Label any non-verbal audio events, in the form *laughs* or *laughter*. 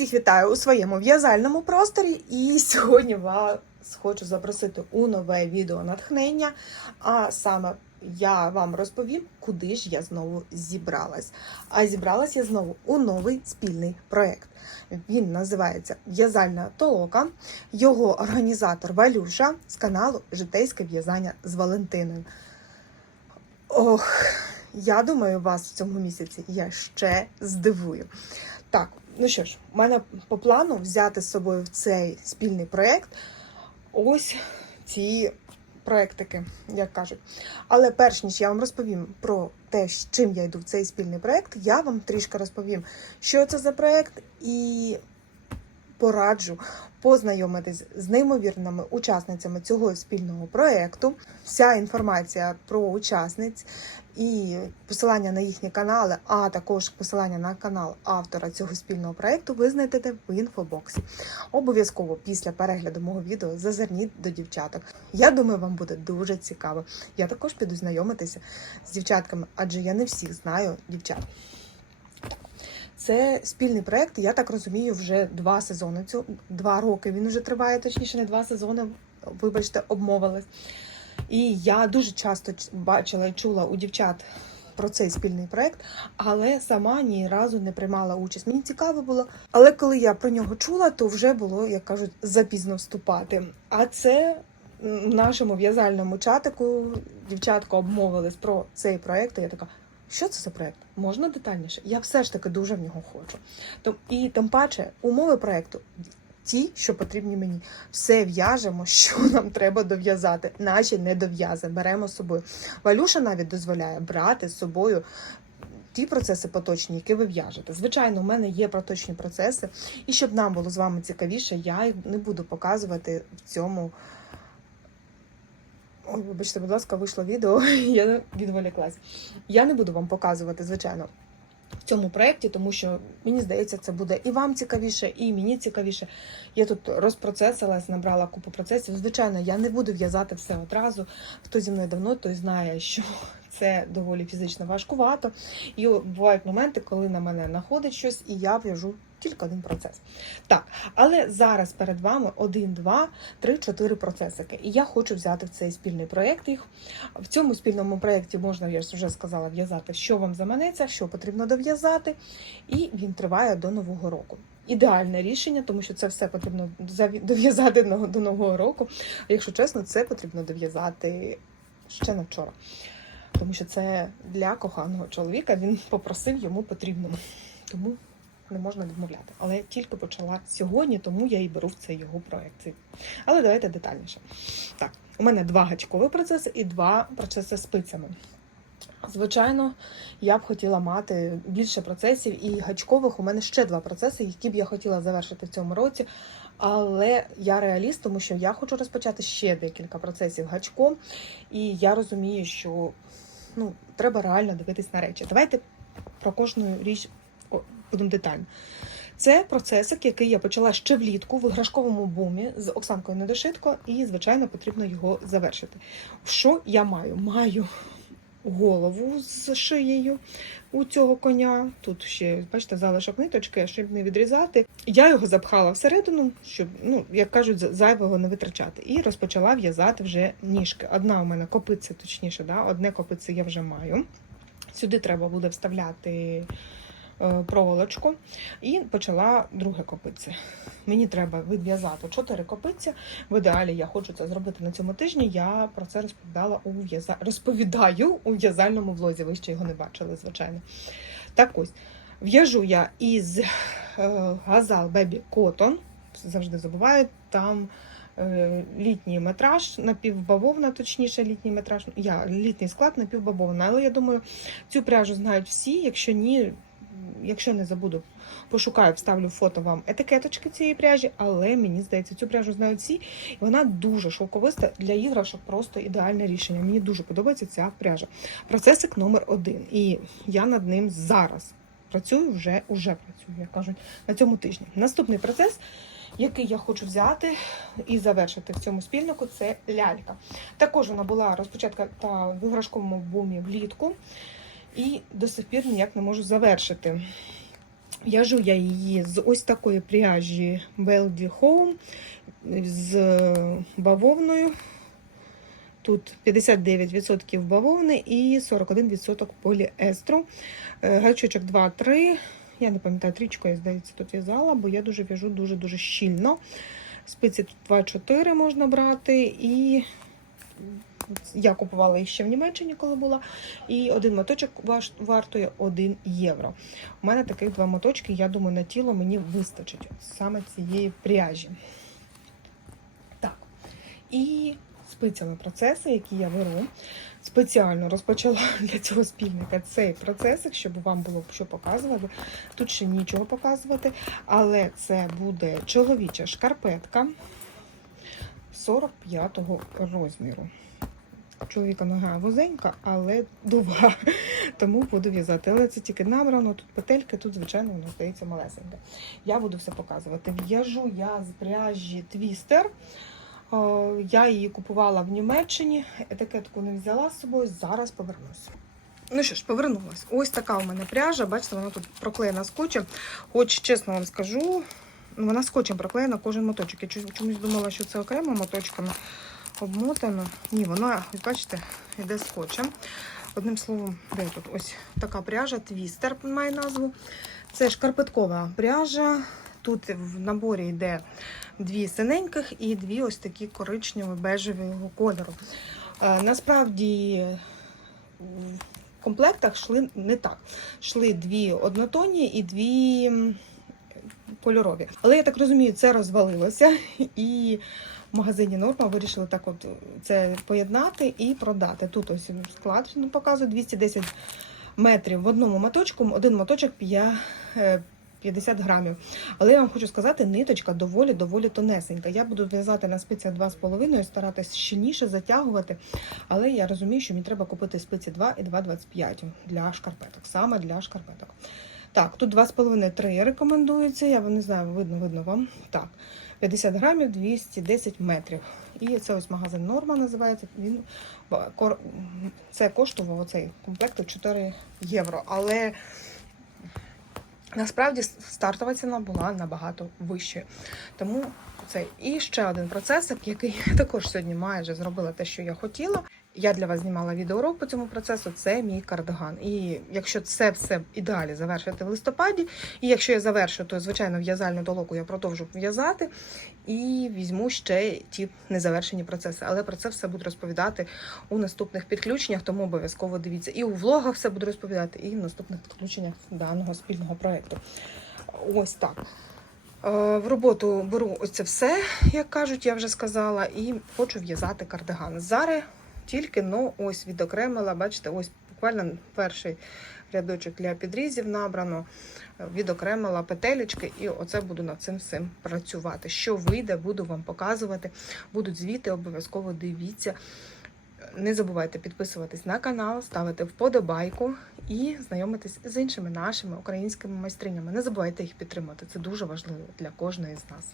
Всіх вітаю у своєму в'язальному просторі. І сьогодні вас хочу запросити у нове відео натхнення. А саме я вам розповім, куди ж я знову зібралась. А зібралась я знову у новий спільний проект. Він називається В'язальна толока. Його організатор Валюша з каналу Житейське в'язання з Валентиною. Ох, я думаю, вас в цьому місяці я ще здивую. Так, ну що ж, в мене по плану взяти з собою в цей спільний проєкт ось ці проєктики, як кажуть. Але перш ніж я вам розповім про те, з чим я йду в цей спільний проєкт, я вам трішки розповім, що це за проєкт, і пораджу познайомитись з неймовірними учасницями цього спільного проєкту. Вся інформація про учасниць і посилання на їхні канали, а також посилання на канал автора цього спільного проєкту ви знайдете в інфобоксі. Обов'язково після перегляду мого відео зазирніть до дівчаток. Я думаю, вам буде дуже цікаво. Я також піду знайомитися з дівчатками, адже я не всіх знаю дівчат. Це спільний проект, я так розумію, вже два сезони. Цю два роки він вже триває, точніше, не два сезони. Вибачте, обмовилась. І я дуже часто бачила і чула у дівчат про цей спільний проект, але сама ні разу не приймала участь. Мені цікаво було. Але коли я про нього чула, то вже було, як кажуть, запізно вступати. А це в нашому в'язальному чатику дівчатка обмовились про цей проект. Я така. Що це за проект? Можна детальніше? Я все ж таки дуже в нього хочу. То, і тим паче умови проекту ті, що потрібні мені. Все в'яжемо, *laughs* що нам треба дов'язати, наші недов'язи беремо з собою. Валюша навіть дозволяє брати з собою. Ті процеси поточні, які ви в'яжете. Звичайно, у мене є проточні процеси, і щоб нам було з вами цікавіше, я їх не буду показувати в цьому. Ой, вибачте, будь ласка, вийшло відео, *laughs* я відволіклась. Я не буду вам показувати, звичайно, в цьому проєкті, тому що мені здається, це буде і вам цікавіше, і мені цікавіше. Я тут розпроцесилась, набрала купу процесів. Звичайно, я не буду в'язати все одразу. Хто зі мною давно, той знає, що *laughs* це доволі фізично важкувато. І бувають моменти, коли на мене находить щось, і я в'яжу тільки один процес. Так, але зараз перед вами один, два, три, чотири процесики. І я хочу взяти в цей спільний проєкт їх. В цьому спільному проєкті можна, я ж вже сказала, в'язати, що вам заманеться, що потрібно дов'язати, і він триває до нового року. Ідеальне рішення, тому що це все потрібно дов'язати до нового року. Якщо чесно, це потрібно дов'язати ще на вчора. Тому що це для коханого чоловіка він попросив йому потрібно. Тому не можна відмовляти. Але я тільки почала сьогодні, тому я і беру в цей його проект. Але давайте детальніше. Так, у мене два гачкові процеси і два процеси спицями. Звичайно, я б хотіла мати більше процесів, і гачкових у мене ще два процеси, які б я хотіла завершити в цьому році. Але я реаліст, тому що я хочу розпочати ще декілька процесів гачком, і я розумію, що ну, треба реально дивитись на речі. Давайте про кожну річ будемо детально. Це процесик, який я почала ще влітку в іграшковому бумі з Оксанкою Недошитко, і, звичайно, потрібно його завершити. Що я маю? Маю голову з шиєю у цього коня. Тут ще, бачите, залишок ниточки, щоб не відрізати. Я його запхала всередину, щоб, ну, як кажуть, зайвого не витрачати. І розпочала в'язати вже ніжки. Одна у мене копиця, точніше, да? одне копице я вже маю. Сюди треба буде вставляти проволочку і почала друге копице. Мені треба відв'язати чотири копиці. В ідеалі я хочу це зробити на цьому тижні. Я про це розповідала у в'яза... розповідаю у в'язальному влозі. Ви ще його не бачили, звичайно. Так ось в'яжу я із е, Газал Baby Cotton. Завжди забуваю, там е, літній метраж, напівбавовна, точніше, літній метраж. Я літній склад напівбавовна. Але я думаю, цю пряжу знають всі. Якщо ні, якщо не забуду, пошукаю, вставлю фото вам етикеточки цієї пряжі, але мені здається, цю пряжу знають всі. І вона дуже шовковиста для іграшок, просто ідеальне рішення. Мені дуже подобається ця пряжа. Процесик номер один. І я над ним зараз працюю, вже, уже працюю, як кажуть, на цьому тижні. Наступний процес. Який я хочу взяти і завершити в цьому спільнику, це лялька. Також вона була розпочатка та в іграшковому бумі влітку, і до сих пір ніяк не можу завершити В'яжу я її з ось такої пряжі Beldy Home з бавовною. Тут 59% бавовни і 41% поліестру. Е, Гачочок 2-3. Я не пам'ятаю, трічку, я здається, тут в'язала, бо я дуже в'яжу дуже-дуже щільно. Спиці тут 2-4 можна брати. І я купувала їх ще в Німеччині, коли була. І один моточок вартує 1 євро. У мене таких два моточки, я думаю, на тіло мені вистачить саме цієї пряжі. Так. І спицями процеси, які я беру. Спеціально розпочала *laughs* для цього спільника цей процес, щоб вам було що показувати. Тут ще нічого показувати, але це буде чоловіча шкарпетка 45-го розміру. Чоловіка нога вузенька, але довга, *laughs* тому буду в'язати. Але це тільки набрано, тут петельки, тут, звичайно, воно здається малесеньке. Я буду все показувати. В'яжу я з пряжі твістер. Я її купувала в Німеччині, етикетку не взяла з собою, зараз повернусь. Ну що ж, повернулась. Ось така у мене пряжа. Бачите, вона тут проклеєна скотчем. Хоч чесно вам скажу, ну, вона скотчем проклеєна кожен моточок. Я чомусь думала, що це окремо моточками обмотано. Ні, вона, бачите, йде скотчем. Одним словом, де тут ось така пряжа, твістер має назву. Це шкарпеткова пряжа. Тут в наборі йде дві синеньких і дві ось такі коричневі бежевого кольору. Е, Насправді в комплектах йшли не так. Йшли дві однотонні і дві кольорові. Але я так розумію, це розвалилося, і в магазині Норма вирішили так от це поєднати і продати. Тут ось склад показує 210 метрів в одному моточку, один моточок п'я- е, 50 грамів. Але я вам хочу сказати, ниточка доволі доволі тонесенька. Я буду в'язати на спицях 2,5, старатись щільніше затягувати. Але я розумію, що мені треба купити спиці 2 і 2,25 для шкарпеток. Саме для шкарпеток. Так, тут 2,5-3 рекомендується. Я не знаю, видно, видно вам. Так, 50 грамів, 210 метрів. І це ось магазин Норма називається. Він кор- це коштував оцей комплект 4 євро. Але насправді стартова ціна була набагато вищою. Тому це і ще один процесик, який я також сьогодні майже зробила те, що я хотіла. Я для вас знімала відеоурок по цьому процесу. Це мій кардиган. І якщо це все ідеалі завершити в листопаді, і якщо я завершу, то звичайно в'язальну толоку я продовжу в'язати і візьму ще ті незавершені процеси. Але про це все буду розповідати у наступних підключеннях, тому обов'язково дивіться. І у влогах все буду розповідати, і в наступних підключеннях даного спільного проєкту. Ось так. Е, В роботу беру ось це все, як кажуть, я вже сказала, і хочу в'язати кардиган. Зараз тільки ну, ось відокремила, бачите, ось буквально перший рядочок для підрізів набрано, відокремила петелечки, і оце буду над цим всім працювати. Що вийде, буду вам показувати. Будуть звіти, обов'язково дивіться. Не забувайте підписуватись на канал, ставити вподобайку і знайомитись з іншими нашими українськими майстринями. Не забувайте їх підтримати. Це дуже важливо для кожної з нас.